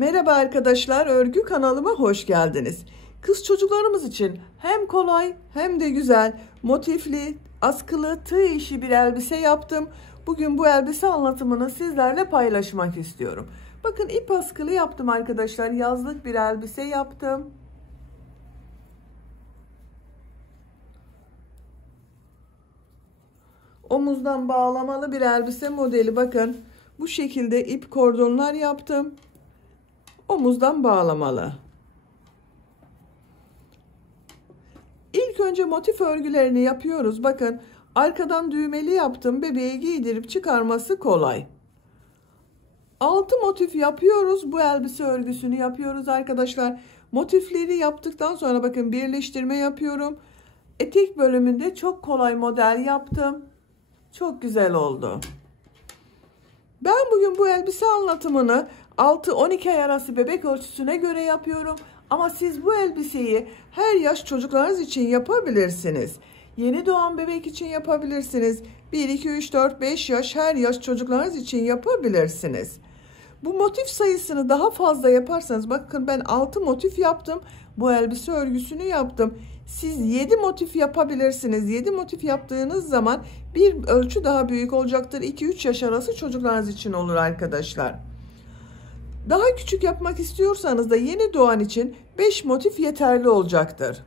Merhaba arkadaşlar, örgü kanalıma hoş geldiniz. Kız çocuklarımız için hem kolay hem de güzel, motifli, askılı, tığ işi bir elbise yaptım. Bugün bu elbise anlatımını sizlerle paylaşmak istiyorum. Bakın ip askılı yaptım arkadaşlar, yazlık bir elbise yaptım. Omuzdan bağlamalı bir elbise modeli, bakın bu şekilde ip kordonlar yaptım. Omuzdan bağlamalı. İlk önce motif örgülerini yapıyoruz. Bakın arkadan düğmeli yaptım. Bebeğe giydirip çıkarması kolay. 6 motif yapıyoruz. Bu elbise örgüsünü yapıyoruz arkadaşlar. Motifleri yaptıktan sonra bakın birleştirme yapıyorum. Etek bölümünde çok kolay model yaptım. Çok güzel oldu. Ben bugün bu elbise anlatımını 6-12 ay arası bebek ölçüsüne göre yapıyorum. Ama siz bu elbiseyi her yaş çocuklarınız için yapabilirsiniz. Yeni doğan bebek için yapabilirsiniz. 1, 2, 3, 4, 5 yaş her yaş çocuklarınız için yapabilirsiniz. Bu motif sayısını daha fazla yaparsanız, bakın ben 6 motif yaptım. Bu elbise örgüsünü yaptım. Siz 7 motif yapabilirsiniz. 7 motif yaptığınız zaman bir ölçü daha büyük olacaktır. 2-3 yaş arası çocuklarınız için olur arkadaşlar. Daha küçük yapmak istiyorsanız da yeni doğan için 5 motif yeterli olacaktır.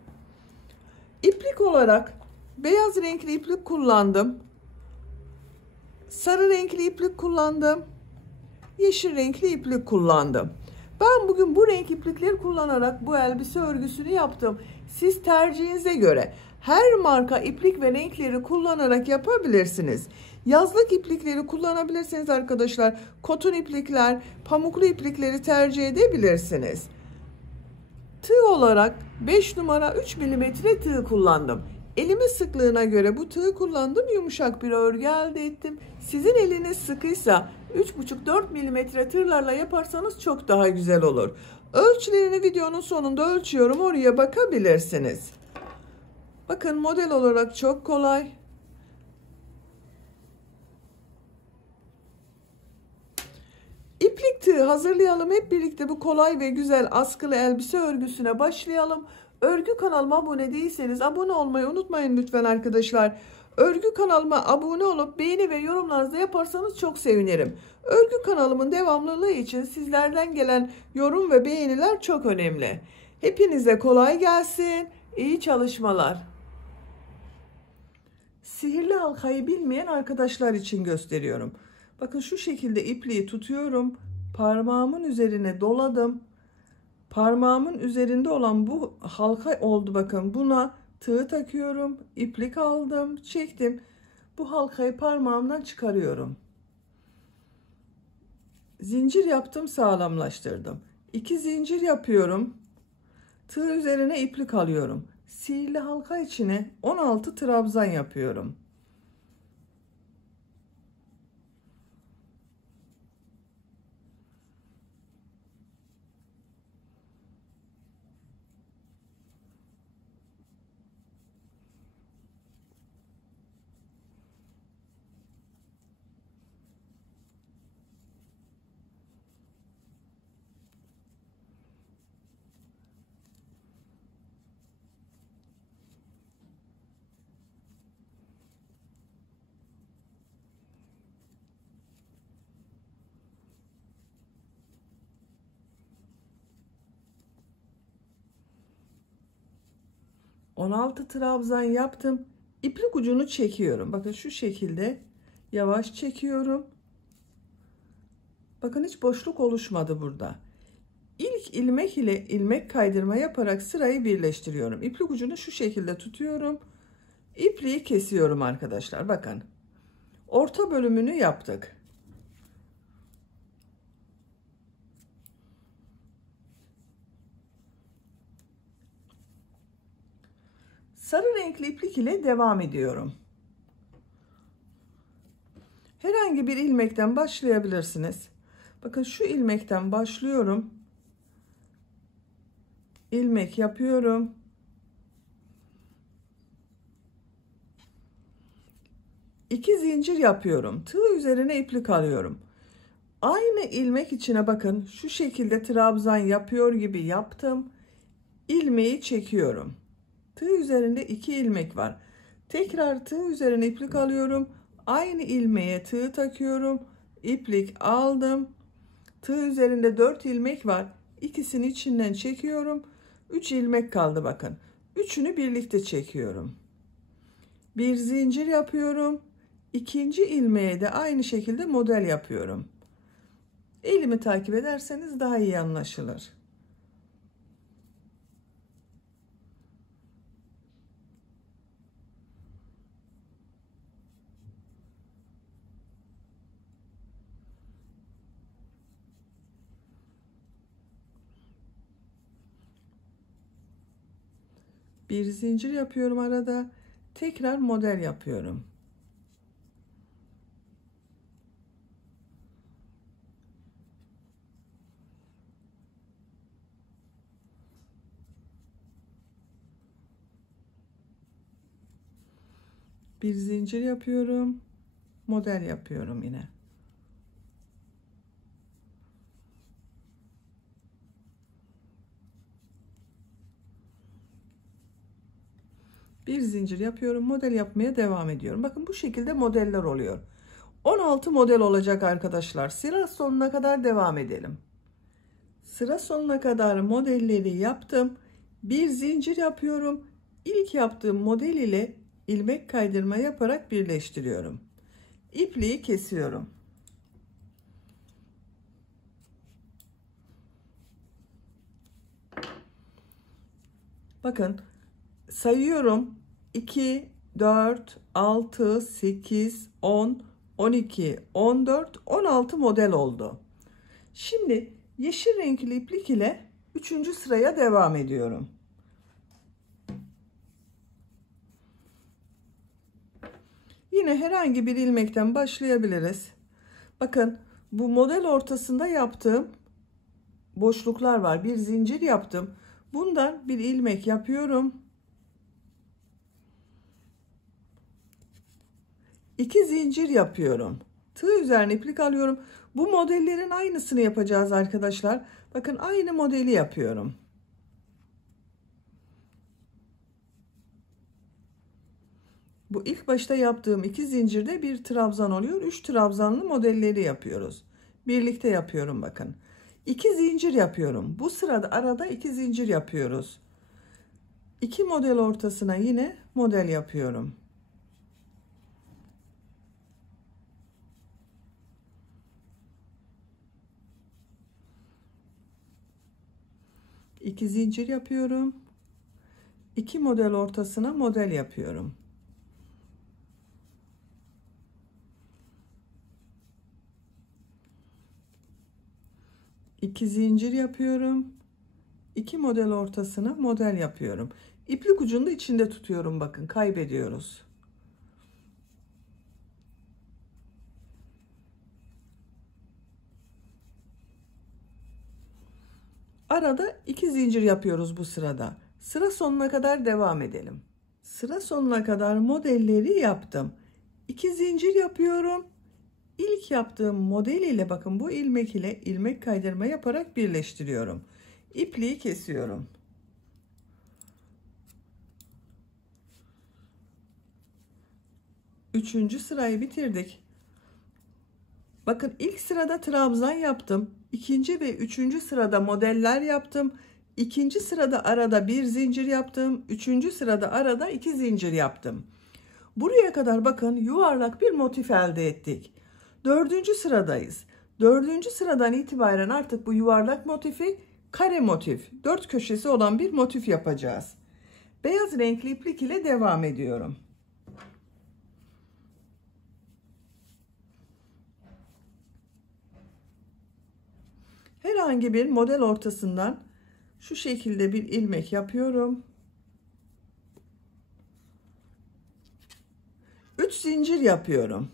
İplik olarak beyaz renkli iplik kullandım. Sarı renkli iplik kullandım. Yeşil renkli iplik kullandım. Ben bugün bu renk iplikleri kullanarak bu elbise örgüsünü yaptım. Siz tercihinize göre her marka iplik ve renkleri kullanarak yapabilirsiniz. Yazlık iplikleri kullanabilirsiniz arkadaşlar. Koton iplikler, pamuklu iplikleri tercih edebilirsiniz. Tığ olarak 5 numara 3 milimetre tığ kullandım. Elimin sıklığına göre bu tığı kullandım. Yumuşak bir örgü elde ettim. Sizin eliniz sıkıysa 3,5-4 milimetre tığlarla yaparsanız çok daha güzel olur. Ölçülerini videonun sonunda ölçüyorum. Oraya bakabilirsiniz. Bakın model olarak çok kolay. İplik tığ hazırlayalım. Hep birlikte bu kolay ve güzel askılı elbise örgüsüne başlayalım. Örgü kanalıma abone değilseniz abone olmayı unutmayın lütfen arkadaşlar. Örgü kanalıma abone olup beğeni ve yorumlarınızı yaparsanız çok sevinirim. Örgü kanalımın devamlılığı için sizlerden gelen yorum ve beğeniler çok önemli. Hepinize kolay gelsin. İyi çalışmalar. Sihirli halkayı bilmeyen arkadaşlar için gösteriyorum. Bakın şu şekilde ipliği tutuyorum. Parmağımın üzerine doladım. Parmağımın üzerinde olan bu halka oldu, bakın buna tığ takıyorum, iplik aldım, çektim, bu halkayı parmağımdan çıkarıyorum, zincir yaptım, sağlamlaştırdım, 2 zincir yapıyorum, tığ üzerine iplik alıyorum, sihirli halka içine 16 trabzan yapıyorum. 16 trabzan yaptım. İplik ucunu çekiyorum. Bakın şu şekilde yavaş çekiyorum. Bakın hiç boşluk oluşmadı burada. İlk ilmek ile ilmek kaydırma yaparak sırayı birleştiriyorum. İplik ucunu şu şekilde tutuyorum. İpliği kesiyorum arkadaşlar. Bakın. Orta bölümünü yaptık. Sarı renkli iplik ile devam ediyorum. Herhangi bir ilmekten başlayabilirsiniz. Bakın şu ilmekten başlıyorum. İlmek yapıyorum. 2 zincir yapıyorum. Tığ üzerine iplik alıyorum. Aynı ilmek içine bakın şu şekilde trabzan yapıyor gibi yaptım. İlmeği çekiyorum. Tığ üzerinde 2 ilmek var. Tekrar tığ üzerine iplik alıyorum. Aynı ilmeğe tığ takıyorum. İplik aldım. Tığ üzerinde 4 ilmek var. İkisini içinden çekiyorum. 3 ilmek kaldı bakın. Üçünü birlikte çekiyorum. Bir zincir yapıyorum. İkinci ilmeğe de aynı şekilde model yapıyorum. Elimi takip ederseniz daha iyi anlaşılır. Bir zincir yapıyorum arada. Tekrar model yapıyorum. Bir zincir yapıyorum. Model yapıyorum yine. Bir zincir yapıyorum. Model yapmaya devam ediyorum. Bakın bu şekilde modeller oluyor. 16 model olacak arkadaşlar. Sıra sonuna kadar devam edelim. Sıra sonuna kadar modelleri yaptım. Bir zincir yapıyorum. İlk yaptığım model ile ilmek kaydırma yaparak birleştiriyorum. İpliği kesiyorum. Bakın sayıyorum. 2, 4, 6, 8, 10, 12, 14, 16 model oldu. Şimdi yeşil renkli iplik ile 3. sıraya devam ediyorum. Yine herhangi bir ilmekten başlayabiliriz. Bakın bu model ortasında yaptığım boşluklar var. Bir zincir yaptım. Bundan bir ilmek yapıyorum. 2 zincir yapıyorum. Tığ üzerine iplik alıyorum. Bu modellerin aynısını yapacağız arkadaşlar. Bakın aynı modeli yapıyorum. Bu ilk başta yaptığım 2 zincirde bir trabzan oluyor. 3 trabzanlı modelleri yapıyoruz. Birlikte yapıyorum bakın. 2 zincir yapıyorum. Bu sırada arada 2 zincir yapıyoruz. 2 model ortasına yine model yapıyorum. İki zincir yapıyorum. 2 model ortasına model yapıyorum. İki zincir yapıyorum. 2 model ortasına model yapıyorum. İplik ucunu da içinde tutuyorum bakın, kaybediyoruz. Arada 2 zincir yapıyoruz bu sırada. Sıra sonuna kadar devam edelim. Sıra sonuna kadar modelleri yaptım. 2 zincir yapıyorum. İlk yaptığım model ile bakın bu ilmek ile ilmek kaydırma yaparak birleştiriyorum. İpliği kesiyorum. Üçüncü sırayı bitirdik. Bakın ilk sırada trabzan yaptım. İkinci ve üçüncü sırada modeller yaptım. İkinci sırada arada bir zincir yaptım. Üçüncü sırada arada 2 zincir yaptım. Buraya kadar bakın yuvarlak bir motif elde ettik. Dördüncü sıradayız. Dördüncü sıradan itibaren artık bu yuvarlak motifi kare motif, 4 köşesi olan bir motif yapacağız. Beyaz renkli iplik ile devam ediyorum. Herhangi bir model ortasından şu şekilde bir ilmek yapıyorum. 3 zincir yapıyorum.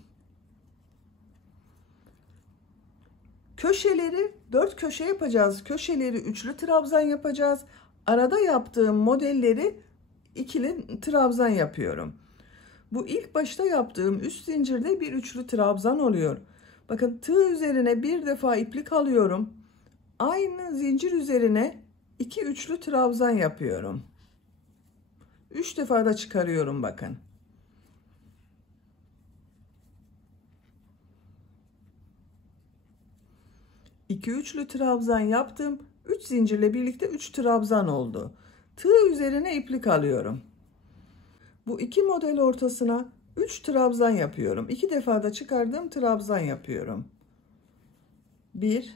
Köşeleri 4 köşe yapacağız. Köşeleri üçlü trabzan yapacağız. Arada yaptığım modelleri ikili trabzan yapıyorum. Bu ilk başta yaptığım üst zincirde bir üçlü trabzan oluyor. Bakın tığ üzerine bir defa iplik alıyorum. Aynı zincir üzerine 2 üçlü trabzan yapıyorum. 3 defa da çıkarıyorum bakın. İki üçlü trabzan yaptım. 3 zincirle birlikte 3 trabzan oldu. Tığ üzerine iplik alıyorum. Bu iki model ortasına 3 trabzan yapıyorum. 2 defa da çıkardığım trabzan yapıyorum. 1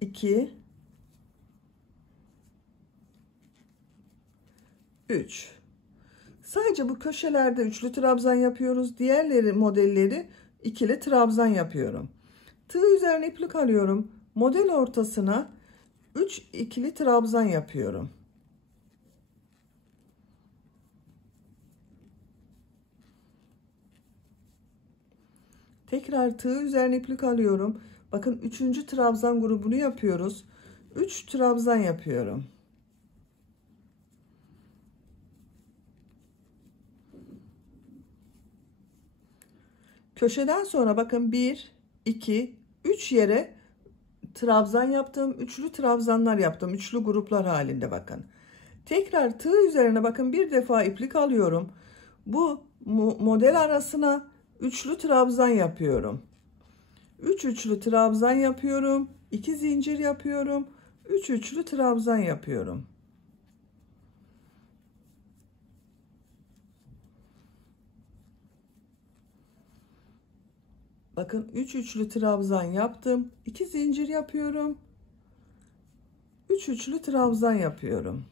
2 3. Sadece bu köşelerde üçlü trabzan yapıyoruz. Diğerleri modelleri ikili trabzan yapıyorum. Tığ üzerine iplik alıyorum. Model ortasına 3 ikili trabzan yapıyorum. Tekrar tığ üzerine iplik alıyorum. Bakın 3. trabzan grubunu yapıyoruz. 3 trabzan yapıyorum. Köşeden sonra bakın 1 2 3 yere trabzan yaptım. Üçlü trabzanlar yaptım. Üçlü gruplar halinde bakın. Tekrar tığ üzerine bakın bir defa iplik alıyorum. Bu model arasına üçlü trabzan yapıyorum. 3 üçlü trabzan yapıyorum. 2 zincir yapıyorum. 3 üçlü trabzan yapıyorum. Bakın 3 üçlü trabzan yaptım. 2 zincir yapıyorum. 3 üçlü trabzan yapıyorum.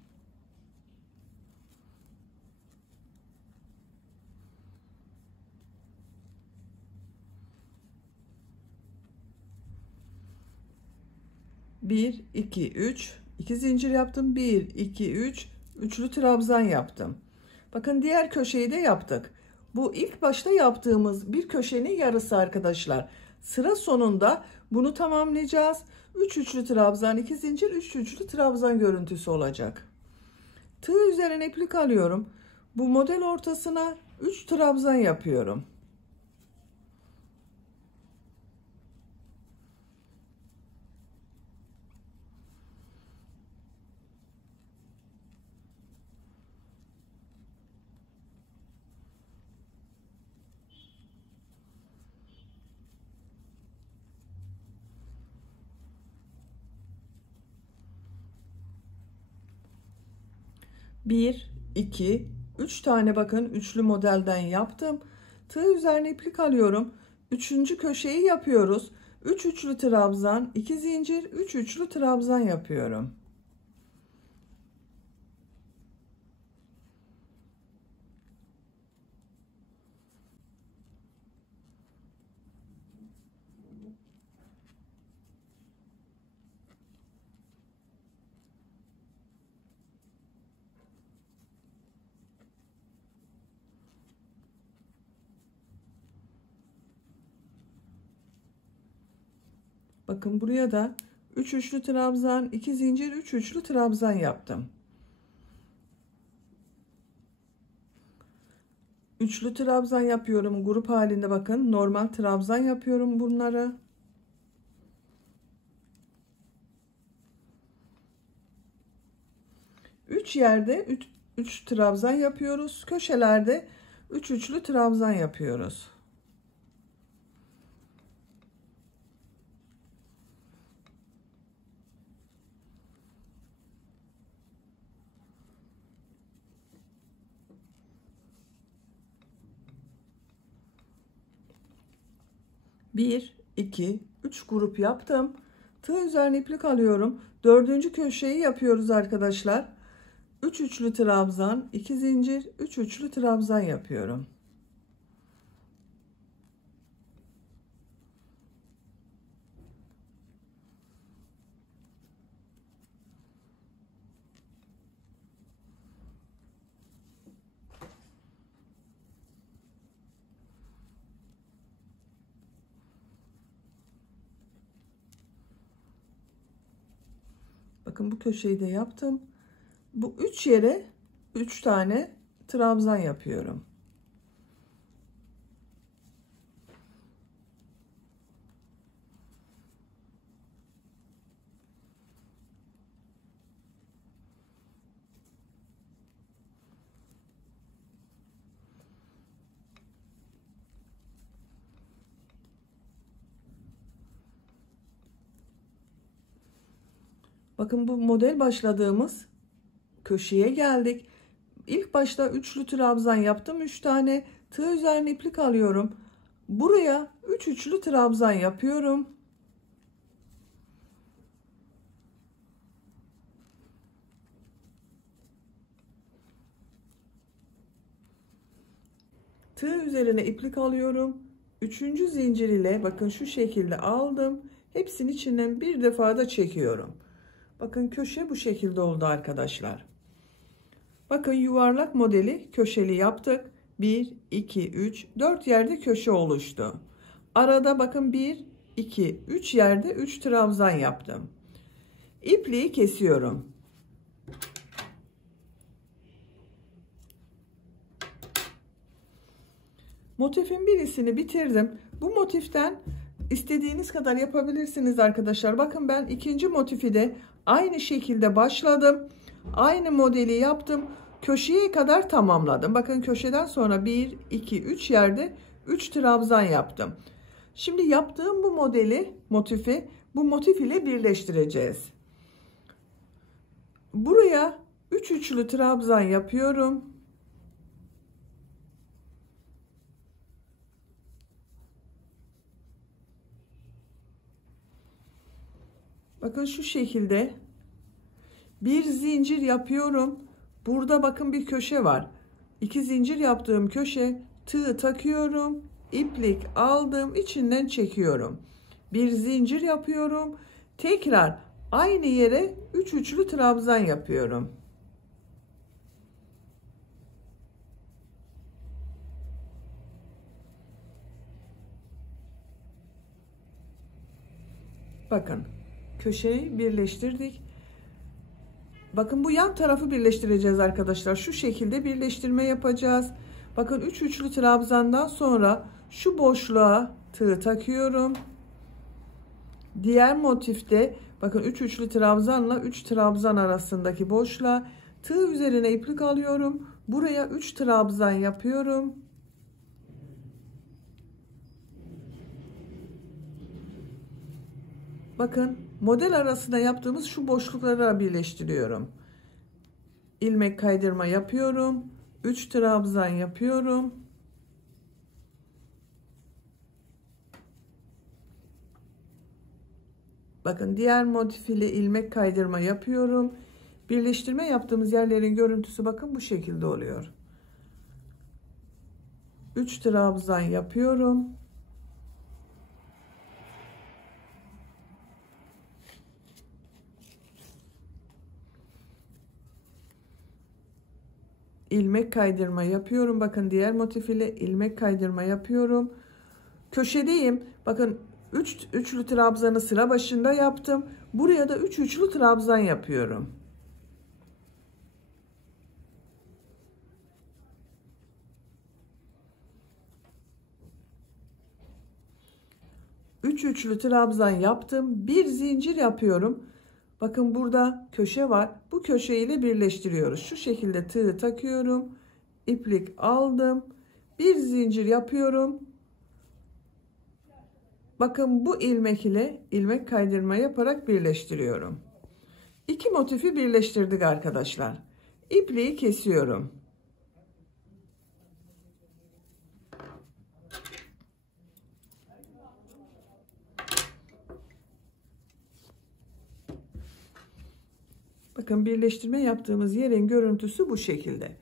Bir, iki, üç. 2 zincir yaptım. 1, 2, 3. Üçlü trabzan yaptım. Bakın diğer köşeyi de yaptık. Bu ilk başta yaptığımız bir köşenin yarısı arkadaşlar. Sıra sonunda bunu tamamlayacağız. 3 üçlü trabzan, 2 zincir, 3 üçlü trabzan görüntüsü olacak. Tığ üzerine iplik alıyorum. Bu model ortasına 3 trabzan yapıyorum. Bir, iki, üç tane bakın üçlü modelden yaptım. Tığ üzerine iplik alıyorum. Üçüncü köşeyi yapıyoruz. 3 üçlü trabzan, 2 zincir, 3 üçlü trabzan yapıyorum. Bakın buraya da 3 üçlü trabzan, 2 zincir, 3 üçlü trabzan yaptım. Üçlü trabzan yapıyorum grup halinde bakın. Normal trabzan yapıyorum bunları. Üç yerde 3 trabzan yapıyoruz. Köşelerde 3 üçlü trabzan yapıyoruz. Bir, iki, üç grup yaptım. Tığ üzerine iplik alıyorum. Dördüncü köşeyi yapıyoruz arkadaşlar. 3 üçlü trabzan, 2 zincir, 3 üçlü trabzan yapıyorum. Bakın bu köşeyi de yaptım. Bu 3 yere 3 tane trabzan yapıyorum. Bakın bu model başladığımız köşeye geldik. İlk başta üçlü trabzan yaptım. 3 tane tığ üzerine iplik alıyorum. Buraya 3 üçlü trabzan yapıyorum. Tığ üzerine iplik alıyorum. Üçüncü zincir ile bakın şu şekilde aldım. Hepsinin içinden bir defa da çekiyorum. Bakın köşe bu şekilde oldu arkadaşlar. Bakın yuvarlak modeli köşeli yaptık. 1, 2, 3, 4 yerde köşe oluştu. Arada bakın 1, 2, 3 yerde 3 trabzan yaptım. İpliği kesiyorum. Motifin birisini bitirdim. Bu motiften istediğiniz kadar yapabilirsiniz arkadaşlar. Bakın ben ikinci motifi de aynı şekilde başladım. Aynı modeli yaptım. Köşeye kadar tamamladım. Bakın köşeden sonra 1, 2, 3 yerde 3 trabzan yaptım. Şimdi yaptığım bu motifi bu motif ile birleştireceğiz. Buraya 3 üçlü trabzan yapıyorum. Bakın şu şekilde bir zincir yapıyorum. Burada bakın bir köşe var. 2 zincir yaptığım köşe, tığ takıyorum, iplik aldım, içinden çekiyorum. Bir zincir yapıyorum. Tekrar aynı yere 3 üçlü trabzan yapıyorum. Bakın köşeyi birleştirdik. Bakın bu yan tarafı birleştireceğiz arkadaşlar. Şu şekilde birleştirme yapacağız. Bakın 3 üçlü trabzandan sonra şu boşluğa tığ takıyorum. Diğer motifte bakın 3 üçlü trabzanla 3 trabzan arasındaki boşluğa tığ üzerine iplik alıyorum. Buraya 3 trabzan yapıyorum. Bakın model arasında yaptığımız şu boşlukları birleştiriyorum. İlmek kaydırma yapıyorum. 3 trabzan yapıyorum. Bakın diğer motif ile ilmek kaydırma yapıyorum. Birleştirme yaptığımız yerlerin görüntüsü bakın bu şekilde oluyor. 3 trabzan yapıyorum. İlmek kaydırma yapıyorum. Bakın diğer motif ile ilmek kaydırma yapıyorum. Köşedeyim. Bakın 3 üçlü trabzanı sıra başında yaptım. Buraya da 3 üçlü trabzan yapıyorum. Üç üçlü trabzan yaptım. Bir zincir yapıyorum. Bakın burada köşe var. Bu köşe ile birleştiriyoruz. Şu şekilde tığ takıyorum. İplik aldım. Bir zincir yapıyorum. Bakın bu ilmek ile ilmek kaydırma yaparak birleştiriyorum. İki motifi birleştirdik arkadaşlar. İpliği kesiyorum. Bakın birleştirme yaptığımız yerin görüntüsü bu şekilde.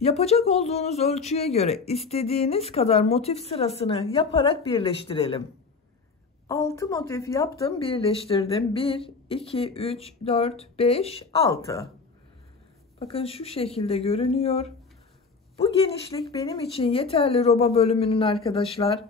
Yapacak olduğunuz ölçüye göre istediğiniz kadar motif sırasını yaparak birleştirelim. 6 motif yaptım, birleştirdim. 1, 2, 3, 4, 5, 6. Bakın şu şekilde görünüyor. Bu genişlik benim için yeterli roba bölümünün arkadaşlar.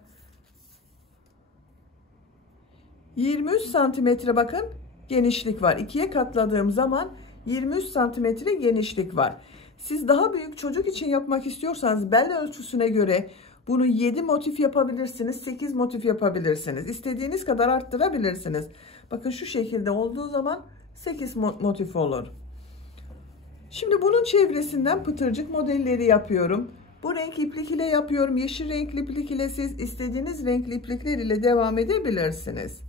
23 santimetre bakın genişlik var. 2'ye katladığım zaman 23 santimetre genişlik var. Siz daha büyük çocuk için yapmak istiyorsanız bel ölçüsüne göre bunu 7 motif yapabilirsiniz, 8 motif yapabilirsiniz. İstediğiniz kadar arttırabilirsiniz. Bakın şu şekilde olduğu zaman 8 motif olur. Şimdi bunun çevresinden pıtırcık modelleri yapıyorum. Bu renk iplik ile yapıyorum. Yeşil renkli iplik ile siz istediğiniz renkli iplikler ile devam edebilirsiniz.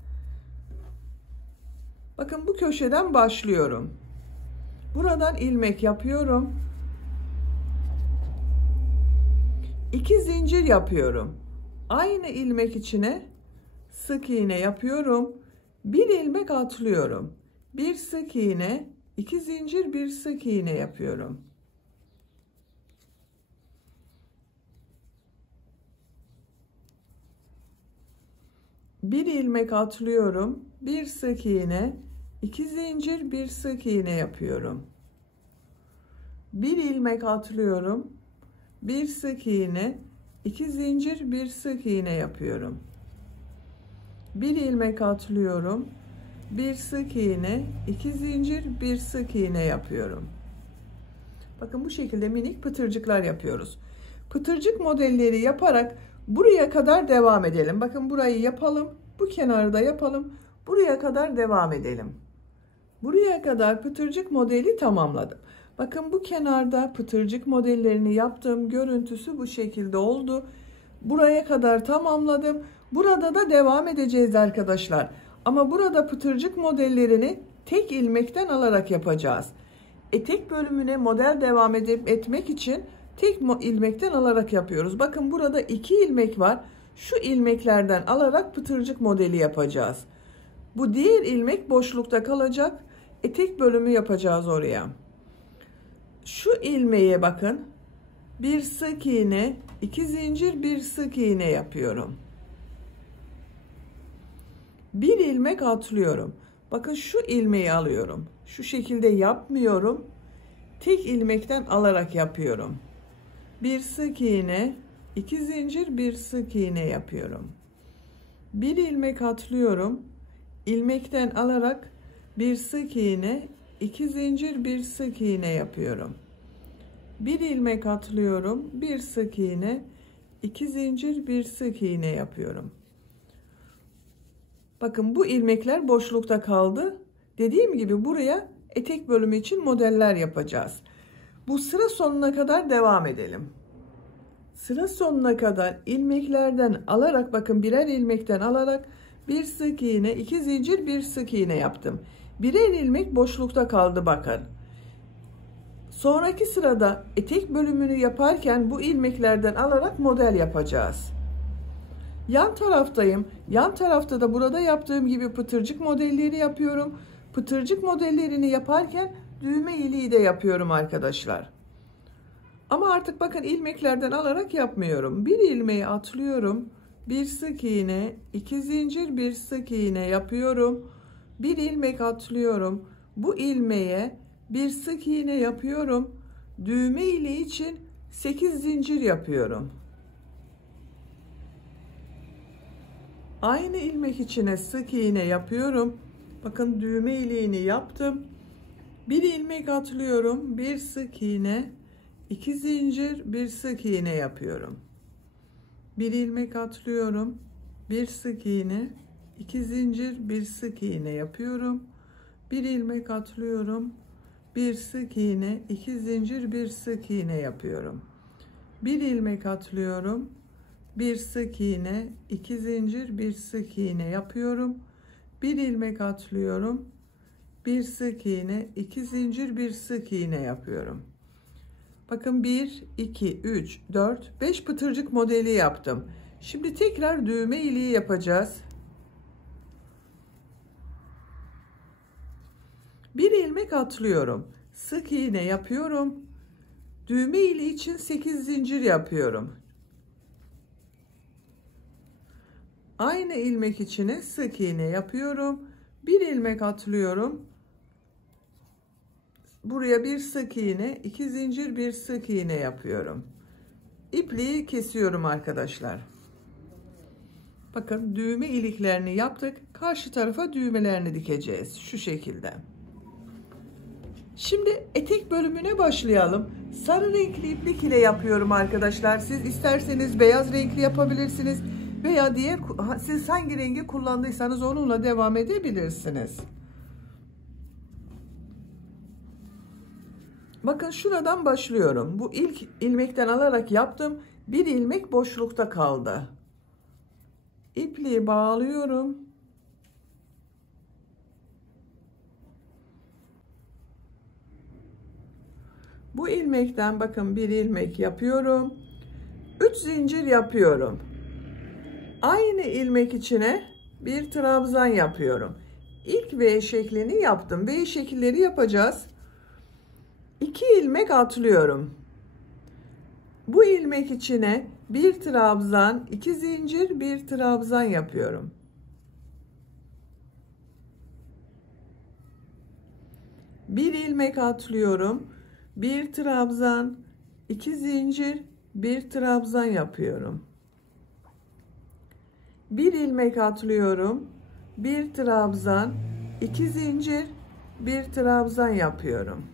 Bakın bu köşeden başlıyorum. Buradan ilmek yapıyorum. 2 zincir yapıyorum. Aynı ilmek içine sık iğne yapıyorum. Bir ilmek atlıyorum. Bir sık iğne, 2 zincir, bir sık iğne yapıyorum. Bir ilmek atlıyorum. Bir sık iğne, 2 zincir, bir sık iğne yapıyorum. Bir ilmek atlıyorum. Bir sık iğne, 2 zincir, bir sık iğne yapıyorum. Bir ilmek atlıyorum. Bir sık iğne, 2 zincir, bir sık iğne yapıyorum. Bakın bu şekilde minik pıtırcıklar yapıyoruz. Pıtırcık modelleri yaparak buraya kadar devam edelim. Bakın burayı yapalım. Bu kenarı da yapalım. Buraya kadar devam edelim. Buraya kadar pıtırcık modeli tamamladım. Bakın bu kenarda pıtırcık modellerini yaptım. Görüntüsü bu şekilde oldu. Buraya kadar tamamladım. Burada da devam edeceğiz arkadaşlar. Ama burada pıtırcık modellerini tek ilmekten alarak yapacağız. Etek bölümüne model devam etmek için tek ilmekten alarak yapıyoruz. Bakın burada 2 ilmek var. Şu ilmeklerden alarak pıtırcık modeli yapacağız. Bu diğer ilmek boşlukta kalacak. Etek bölümü yapacağız oraya. Şu ilmeğe bakın. Bir sık iğne, 2 zincir, bir sık iğne yapıyorum. Bir ilmek atlıyorum. Bakın şu ilmeği alıyorum. Şu şekilde yapmıyorum. Tek ilmekten alarak yapıyorum. Bir sık iğne, 2 zincir, bir sık iğne yapıyorum. Bir ilmek atlıyorum. İlmekten alarak bir sık iğne, 2 zincir, bir sık iğne yapıyorum. Bir ilmek atlıyorum. Bir sık iğne, 2 zincir, bir sık iğne yapıyorum. Bakın bu ilmekler boşlukta kaldı. Dediğim gibi buraya etek bölümü için modeller yapacağız. Bu sıra sonuna kadar devam edelim. Sıra sonuna kadar ilmeklerden alarak, bakın birer ilmekten alarak bir sık iğne, 2 zincir, bir sık iğne yaptım. Birer ilmek boşlukta kaldı bakın. Sonraki sırada etek bölümünü yaparken bu ilmeklerden alarak model yapacağız. Yan taraftayım. Yan tarafta da burada yaptığım gibi pıtırcık modelleri yapıyorum. Pıtırcık modellerini yaparken düğme iliği de yapıyorum arkadaşlar. Ama artık bakın ilmeklerden alarak yapmıyorum. Bir ilmeği atlıyorum. Bir sık iğne, 2 zincir, bir sık iğne yapıyorum. Bir ilmek atlıyorum. Bu ilmeğe bir sık iğne yapıyorum. Düğme iliği için 8 zincir yapıyorum. Aynı ilmek içine sık iğne yapıyorum. Bakın düğme iliğini yaptım. Bir ilmek atlıyorum. Bir sık iğne, 2 zincir, bir sık iğne yapıyorum. Bir ilmek atlıyorum. Bir sık iğne, 2 zincir, bir sık iğne yapıyorum. Bir ilmek atlıyorum. Bir sık iğne, 2 zincir, bir sık iğne yapıyorum. Bir ilmek atlıyorum. Bir sık iğne, 2 zincir, bir sık iğne yapıyorum. Bir ilmek atlıyorum. Bir sık iğne, 2 zincir, bir sık iğne yapıyorum. Bakın 1, 2, 3, 4, 5 pıtırcık modeli yaptım. Şimdi tekrar düğme iliği yapacağız. Bir ilmek atlıyorum. Sık iğne yapıyorum. Düğme iliği için 8 zincir yapıyorum. Aynı ilmek içine sık iğne yapıyorum. Bir ilmek atlıyorum. Buraya bir sık iğne, 2 zincir, bir sık iğne yapıyorum. İpliği kesiyorum arkadaşlar. Bakın düğme iliklerini yaptık. Karşı tarafa düğmelerini dikeceğiz. Şu şekilde. Şimdi etek bölümüne başlayalım. Sarı renkli iplik ile yapıyorum arkadaşlar. Siz isterseniz beyaz renkli yapabilirsiniz. Veya diğer, siz hangi rengi kullandıysanız onunla devam edebilirsiniz. Bakın şuradan başlıyorum. Bu ilk ilmekten alarak yaptım. Bir ilmek boşlukta kaldı. İpliği bağlıyorum. Bu ilmekten bakın bir ilmek yapıyorum. 3 zincir yapıyorum. Aynı ilmek içine bir trabzan yapıyorum. İlk V şeklini yaptım. V şekilleri yapacağız. 2 ilmek atlıyorum. Bu ilmek içine bir trabzan, 2 zincir, bir trabzan yapıyorum. Bir ilmek atlıyorum. Bir trabzan, 2 zincir, bir trabzan yapıyorum. Bir ilmek atlıyorum. Bir trabzan, 2 zincir, bir trabzan yapıyorum.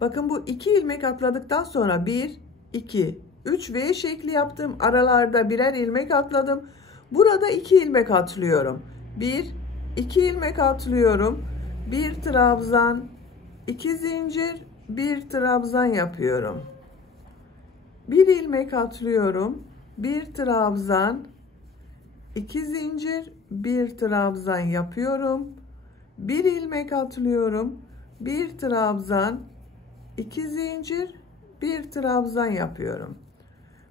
Bakın bu 2 ilmek atladıktan sonra 1, 2, 3 V şekli yaptım. Aralarda birer ilmek atladım. Burada 2 ilmek atlıyorum. 1, 2 ilmek atlıyorum. Bir trabzan, 2 zincir, bir trabzan yapıyorum. Bir ilmek atlıyorum. Bir trabzan, 2 zincir, bir trabzan yapıyorum. Bir ilmek atlıyorum. Bir trabzan, 2 zincir, bir trabzan yapıyorum.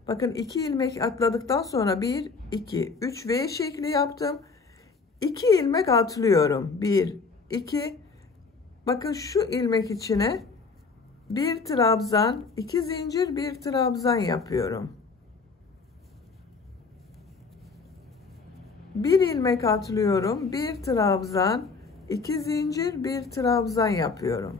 Bakın 2 ilmek atladıktan sonra 1, 2, 3 V şekli yaptım. 2 ilmek atlıyorum. 1, 2. Bakın şu ilmek içine bir trabzan, 2 zincir, bir trabzan yapıyorum. Bir ilmek atlıyorum. Bir trabzan, 2 zincir, bir trabzan yapıyorum.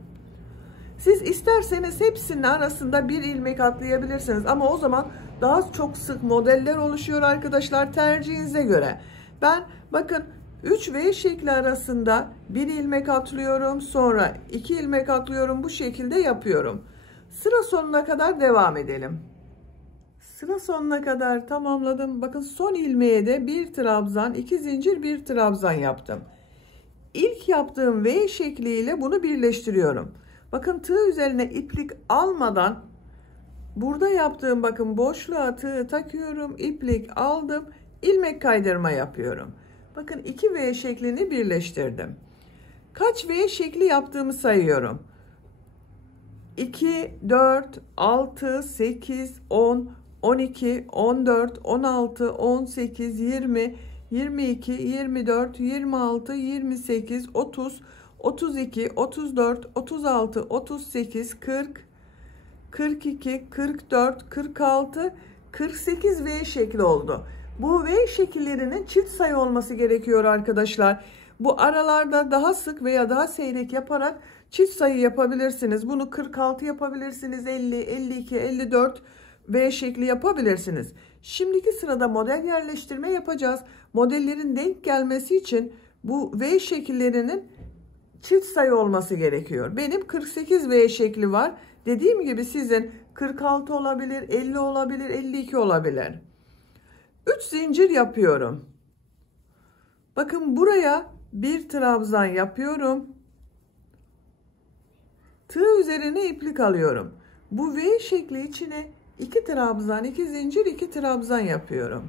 Siz isterseniz hepsinin arasında bir ilmek atlayabilirsiniz ama o zaman daha çok sık modeller oluşuyor arkadaşlar, tercihinize göre. Ben bakın 3 V şekli arasında bir ilmek atlıyorum, sonra 2 ilmek atlıyorum, bu şekilde yapıyorum. Sıra sonuna kadar devam edelim. Sıra sonuna kadar tamamladım. Bakın son ilmeğe de bir trabzan, 2 zincir, bir trabzan yaptım. İlk yaptığım V şekliyle bunu birleştiriyorum. Bakın tığ üzerine iplik almadan burada yaptığım bakın boşluğa tığ takıyorum, iplik aldım, ilmek kaydırma yapıyorum. Bakın 2 V şeklini birleştirdim. Kaç V şekli yaptığımı sayıyorum. 2, 4, 6, 8, 10, 12, 14, 16, 18, 20, 22, 24, 26, 28, 30, 32, 34, 36, 38, 40, 42, 44, 46, 48 V şekli oldu. Bu V şekillerinin çift sayı olması gerekiyor arkadaşlar. Bu aralarda daha sık veya daha seyrek yaparak çift sayı yapabilirsiniz. Bunu 46 yapabilirsiniz, 50, 52, 54 V şekli yapabilirsiniz. Şimdiki sırada model yerleştirme yapacağız. Modellerin denk gelmesi için bu V şekillerinin çift sayı olması gerekiyor. Benim 48 V şekli var. Dediğim gibi sizin 46 olabilir, 50 olabilir, 52 olabilir. 3 zincir yapıyorum. Bakın buraya bir trabzan yapıyorum. Tığ üzerine iplik alıyorum. Bu V şekli içine 2 trabzan, 2 zincir, 2 trabzan yapıyorum.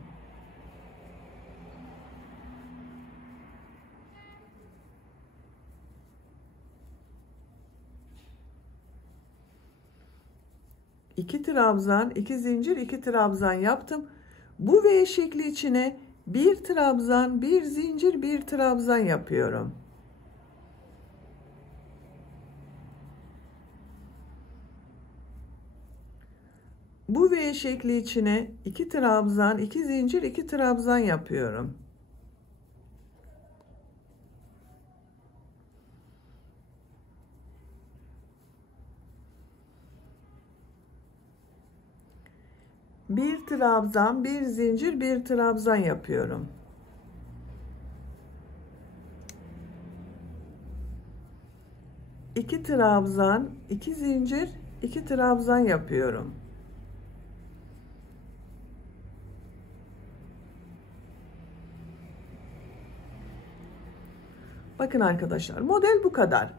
İki trabzan, 2 zincir, 2 trabzan yaptım. Bu V şekli içine bir trabzan, bir zincir, bir trabzan yapıyorum. Bu V şekli içine 2 trabzan, 2 zincir, 2 trabzan yapıyorum. Bir trabzan, bir zincir, bir trabzan yapıyorum. İki trabzan, 2 zincir, 2 trabzan yapıyorum. Bakın arkadaşlar, model bu kadar.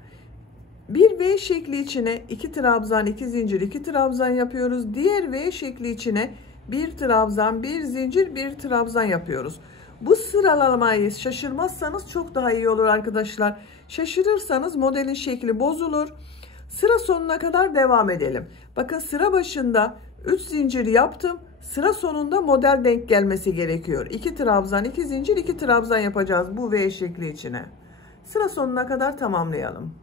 Bir V şekli içine 2 trabzan, 2 zincir, 2 trabzan yapıyoruz. Diğer V şekli içine bir trabzan, bir zincir, bir trabzan yapıyoruz. Bu sıralamayı şaşırmazsanız çok daha iyi olur arkadaşlar. Şaşırırsanız modelin şekli bozulur. Sıra sonuna kadar devam edelim. Bakın sıra başında 3 zincir yaptım. Sıra sonunda model denk gelmesi gerekiyor. 2 trabzan, 2 zincir, 2 trabzan yapacağız bu V şekli içine. Sıra sonuna kadar tamamlayalım.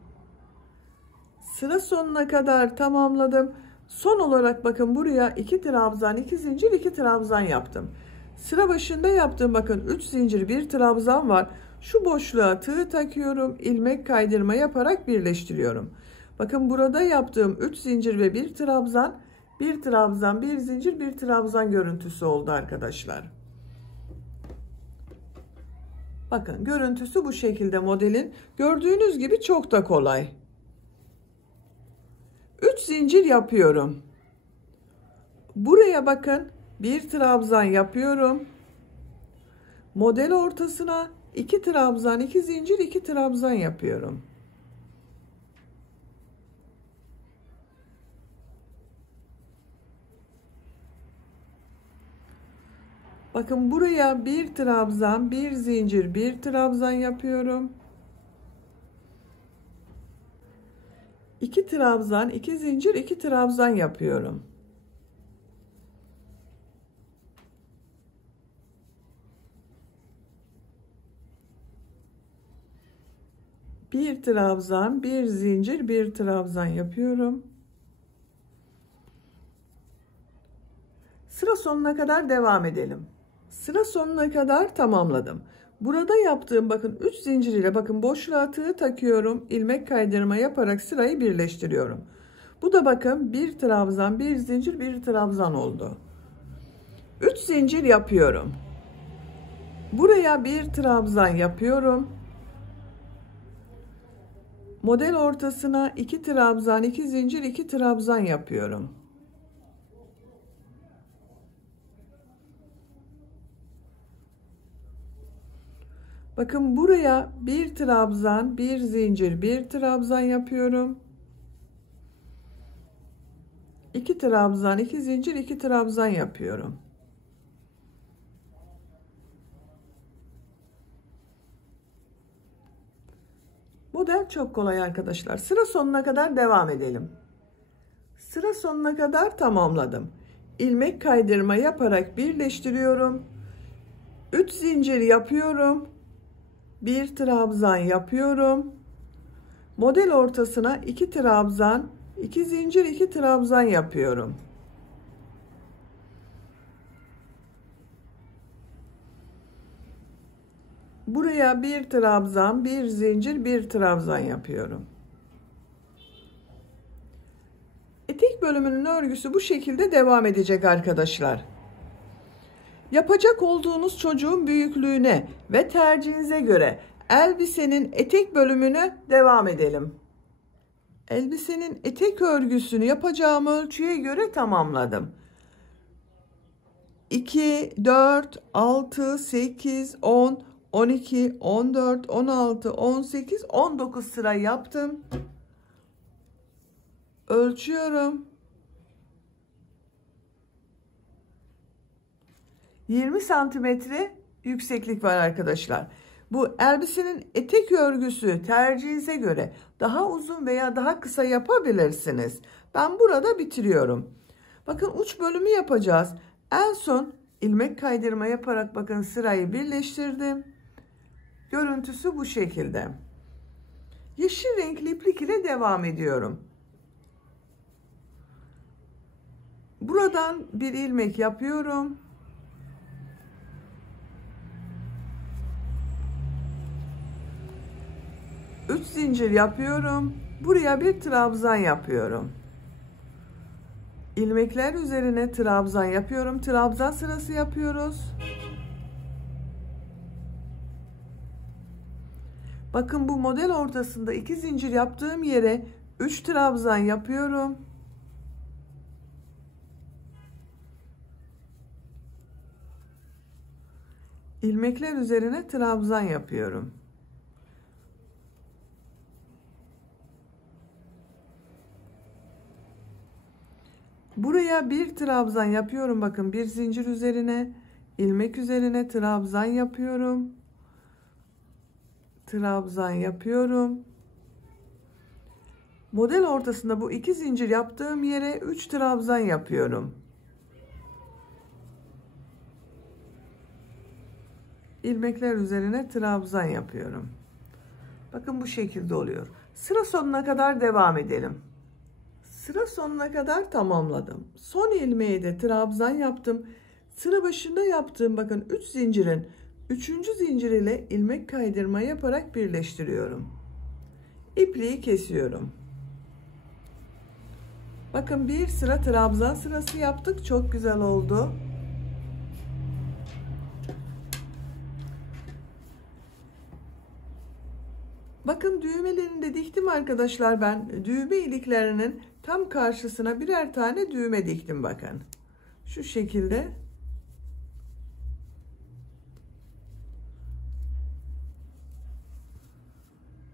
Sıra sonuna kadar tamamladım. Son olarak bakın buraya 2 trabzan, 2 zincir, 2 trabzan yaptım. Sıra başında yaptığım bakın 3 zincir, 1 trabzan var. Şu boşluğa tığ takıyorum. İlmek kaydırma yaparak birleştiriyorum. Bakın burada yaptığım 3 zincir ve 1 trabzan, 1 trabzan, 1 zincir, 1 trabzan görüntüsü oldu arkadaşlar. Bakın görüntüsü bu şekilde modelin. Gördüğünüz gibi çok da kolay. 3 zincir yapıyorum. Buraya bakın 1 trabzan yapıyorum. Model ortasına 2 trabzan, 2 zincir, 2 trabzan yapıyorum. Bakın buraya 1 trabzan, 1 zincir, 1 trabzan yapıyorum. 2 trabzan, 2 zincir, 2 trabzan yapıyorum. Bir trabzan, bir zincir, bir trabzan yapıyorum. Sıra sonuna kadar devam edelim. Sıra sonuna kadar tamamladım. Burada yaptığım bakın 3 zincir ile bakın boşluğa tığ takıyorum. İlmek kaydırma yaparak sırayı birleştiriyorum. Bu da bakın bir trabzan, bir zincir, bir trabzan oldu. 3 zincir yapıyorum. Buraya bir trabzan yapıyorum. Model ortasına 2 trabzan, 2 zincir, 2 trabzan yapıyorum. Bakın buraya bir trabzan, bir zincir, bir trabzan yapıyorum. 2 trabzan, 2 zincir, 2 trabzan yapıyorum. Model çok kolay arkadaşlar. Sıra sonuna kadar devam edelim. Sıra sonuna kadar tamamladım. İlmek kaydırma yaparak birleştiriyorum. 3 zincir yapıyorum. 1 trabzan yapıyorum. Model ortasına 2 trabzan, 2 zincir, 2 trabzan yapıyorum. Buraya bir trabzan, bir zincir, bir trabzan yapıyorum. Etek bölümünün örgüsü bu şekilde devam edecek arkadaşlar. Yapacak olduğunuz çocuğun büyüklüğüne ve tercihinize göre elbisenin etek bölümüne devam edelim. Elbisenin etek örgüsünü yapacağım ölçüye göre tamamladım. 2, 4, 6, 8, 10, 12, 14, 16, 18, 19 sıra yaptım. Ölçüyorum. 20 santimetre yükseklik var arkadaşlar. Bu elbisenin etek örgüsü tercihinize göre daha uzun veya daha kısa yapabilirsiniz. Ben burada bitiriyorum. Bakın uç bölümü yapacağız. En son ilmek kaydırma yaparak bakın sırayı birleştirdim. Görüntüsü bu şekilde. Yeşil renkli iplik ile devam ediyorum. Buradan bir ilmek yapıyorum. Üç zincir yapıyorum. Buraya bir trabzan yapıyorum. İlmekler üzerine trabzan yapıyorum. Trabzan sırası yapıyoruz. Bakın bu model ortasında 2 zincir yaptığım yere 3 trabzan yapıyorum. İlmekler üzerine trabzan yapıyorum. Buraya bir trabzan yapıyorum. Bakın bir zincir üzerine, ilmek üzerine trabzan yapıyorum. Trabzan yapıyorum. Model ortasında bu 2 zincir yaptığım yere 3 trabzan yapıyorum. İlmekler üzerine trabzan yapıyorum. Bakın bu şekilde oluyor. Sıra sonuna kadar devam edelim. Sıra sonuna kadar tamamladım. Son ilmeği de trabzan yaptım. Sıra başında yaptığım bakın 3 zincirin 3. zincir ile ilmek kaydırma yaparak birleştiriyorum. İpliği kesiyorum. Bakın bir sıra trabzan sırası yaptık. Çok güzel oldu. Bakın düğmelerini de diktim arkadaşlar ben. Düğme iliklerinin tam karşısına birer tane düğme diktim bakın. Şu şekilde.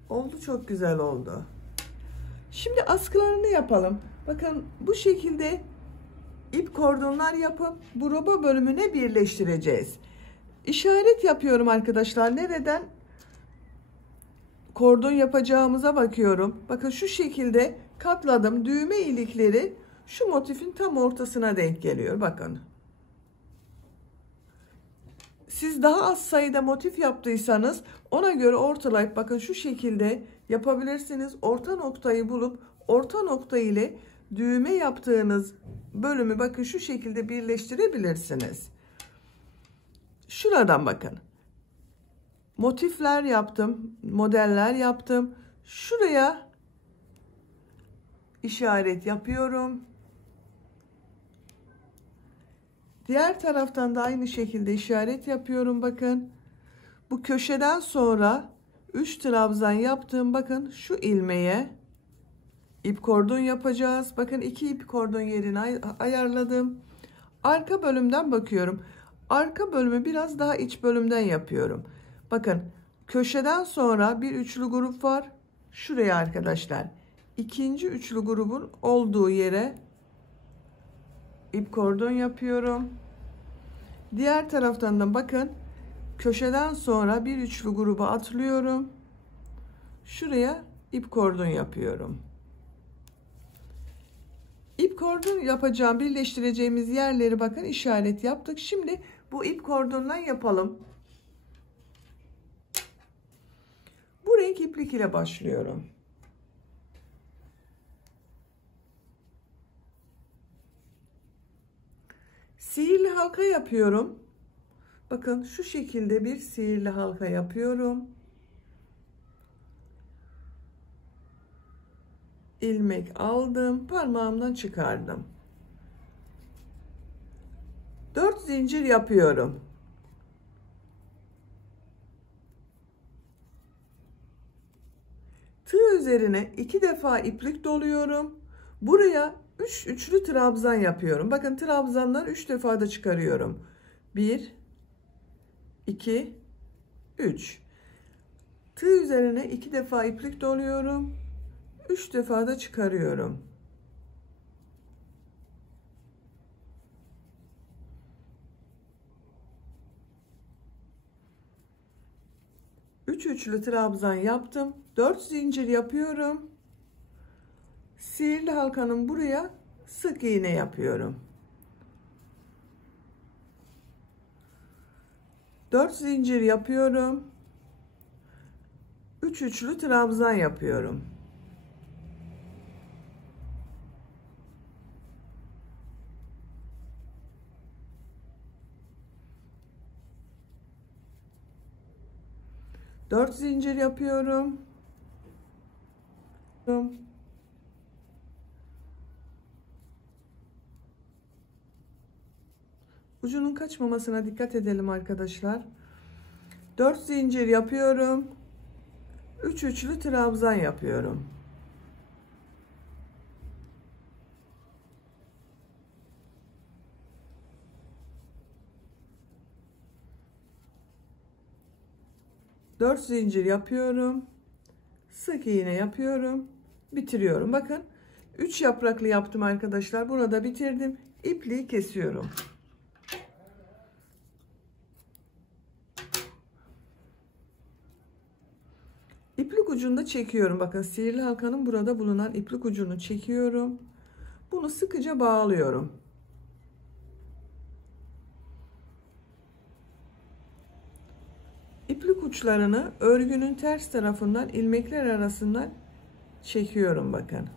Oldu, çok güzel oldu. Şimdi askılarını yapalım. Bakın bu şekilde ip kordonlar yapıp bu roba bölümüne birleştireceğiz. İşaret yapıyorum arkadaşlar. Nereden kordon yapacağımıza bakıyorum. Bakın şu şekilde katladım. Düğme ilikleri şu motifin tam ortasına denk geliyor. Bakın. Siz daha az sayıda motif yaptıysanız ona göre ortalayıp bakın şu şekilde yapabilirsiniz. Orta noktayı bulup orta nokta ile düğme yaptığınız bölümü bakın şu şekilde birleştirebilirsiniz. Şuradan bakın. Motifler yaptım, modeller yaptım. Şuraya işaret yapıyorum. Diğer taraftan da aynı şekilde işaret yapıyorum bakın. Bu köşeden sonra 3 trabzan yaptım. Bakın şu ilmeğe ip kordon yapacağız. Bakın 2 ip kordon yerini ayarladım. Arka bölümden bakıyorum. Arka bölümü biraz daha iç bölümden yapıyorum. Bakın köşeden sonra bir üçlü grup var. Şuraya arkadaşlar. İkinci üçlü grubun olduğu yere ip kordon yapıyorum. Diğer taraftan da bakın köşeden sonra bir üçlü gruba atlıyorum. Şuraya ip kordon yapıyorum. İp kordon yapacağım, birleştireceğimiz yerleri bakın işaret yaptık. Şimdi bu ip kordondan yapalım. Bu renk iplik ile başlıyorum. Sihirli halka yapıyorum. Bakın şu şekilde bir sihirli halka yapıyorum. İlmek aldım, parmağımdan çıkardım. 4 zincir yapıyorum. Tığ üzerine 2 defa iplik doluyorum. Buraya 3 üçlü trabzan yapıyorum. Bakın trabzanlar 3 defa da çıkarıyorum. 1 2 3. Tığ üzerine 2 defa iplik doluyorum. 3 defa da çıkarıyorum. Üç üçlü trabzan yaptım. 4 zincir yapıyorum. Sihirli halkanın buraya sık iğne yapıyorum. 4 zincir yapıyorum. 3 üçlü trabzan yapıyorum. Dört zincir yapıyorum. Ucunun kaçmamasına dikkat edelim arkadaşlar. 4 zincir yapıyorum. 3 üçlü trabzan yapıyorum. Dört zincir yapıyorum. Sık iğne yapıyorum. Bitiriyorum. Bakın 3 yapraklı yaptım arkadaşlar. Burada bitirdim. İpliği kesiyorum. İplik ucunu da çekiyorum. Bakın sihirli halkanın burada bulunan iplik ucunu çekiyorum. Bunu sıkıca bağlıyorum. İplik uçlarını örgünün ters tarafından ilmekler arasından çekiyorum bakın.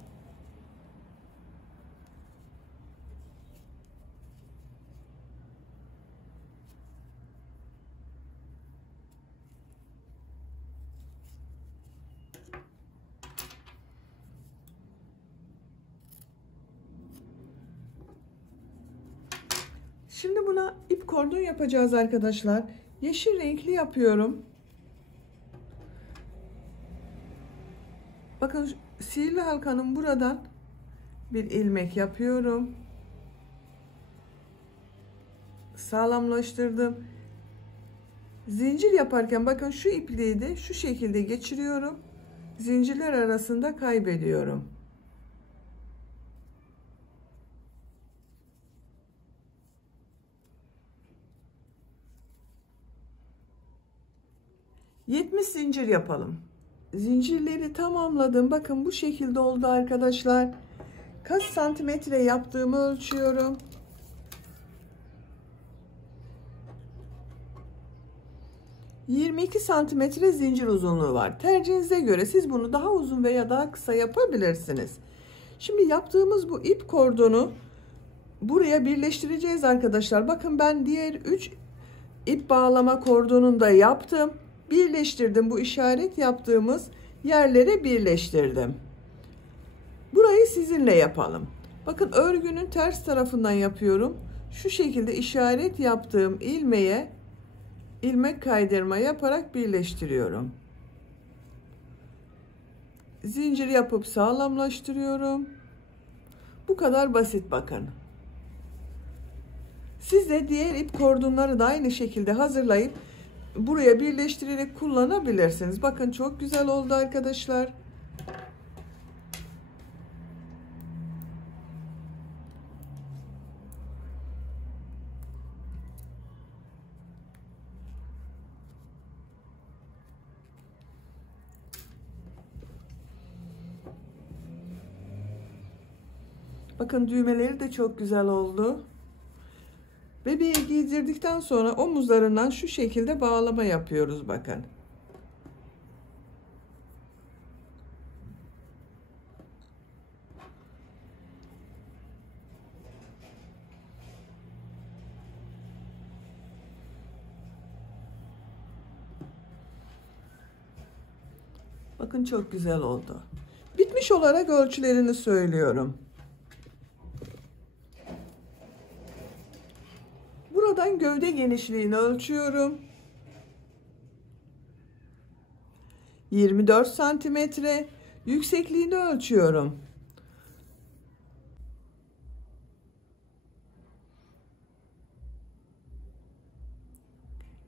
Şimdi buna ip kordon yapacağız arkadaşlar. Yeşil renkli yapıyorum. Bakın sihirli halkanın buradan bir ilmek yapıyorum. Sağlamlaştırdım. Zincir yaparken bakın şu ipliği de şu şekilde geçiriyorum. Zincirler arasında kaybediyorum. ...70 zincir yapalım. Zincirleri tamamladım. Bakın bu şekilde oldu arkadaşlar. Kaç santimetre yaptığımı ölçüyorum. ...22 santimetre zincir uzunluğu var. Tercihinize göre siz bunu daha uzun veya daha kısa yapabilirsiniz. Şimdi yaptığımız bu ip kordonu buraya birleştireceğiz arkadaşlar. Bakın ben diğer 3 ip bağlama kordonunu da yaptım. Birleştirdim. Bu işaret yaptığımız yerlere birleştirdim. Burayı sizinle yapalım. Bakın örgünün ters tarafından yapıyorum. Şu şekilde işaret yaptığım ilmeğe ilmek kaydırma yaparak birleştiriyorum. Zincir yapıp sağlamlaştırıyorum. Bu kadar basit bakın. Siz de diğer ip kordonları da aynı şekilde hazırlayıp buraya birleştirerek kullanabilirsiniz. Bakın çok güzel oldu arkadaşlar. Bakın düğmeleri de çok güzel oldu. Bebeği giydirdikten sonra omuzlarından şu şekilde bağlama yapıyoruz bakın. Bakın çok güzel oldu. Bitmiş olarak ölçülerini söylüyorum. Buradan gövde genişliğini ölçüyorum. 24 santimetre. Yüksekliğini ölçüyorum.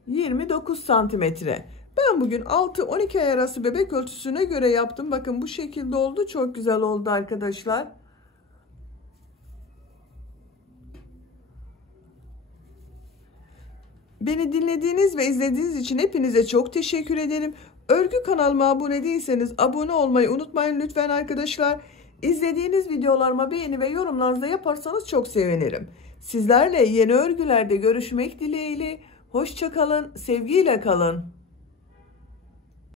29 santimetre. Ben bugün 6-12 ay arası bebek ölçüsüne göre yaptım. Bakın bu şekilde oldu. Çok güzel oldu arkadaşlar. Beni dinlediğiniz ve izlediğiniz için hepinize çok teşekkür ederim. Örgü kanalıma abone değilseniz abone olmayı unutmayın lütfen arkadaşlar. İzlediğiniz videolarıma beğeni ve yorumlarınızı yaparsanız çok sevinirim. Sizlerle yeni örgülerde görüşmek dileğiyle. Hoşça kalın, sevgiyle kalın.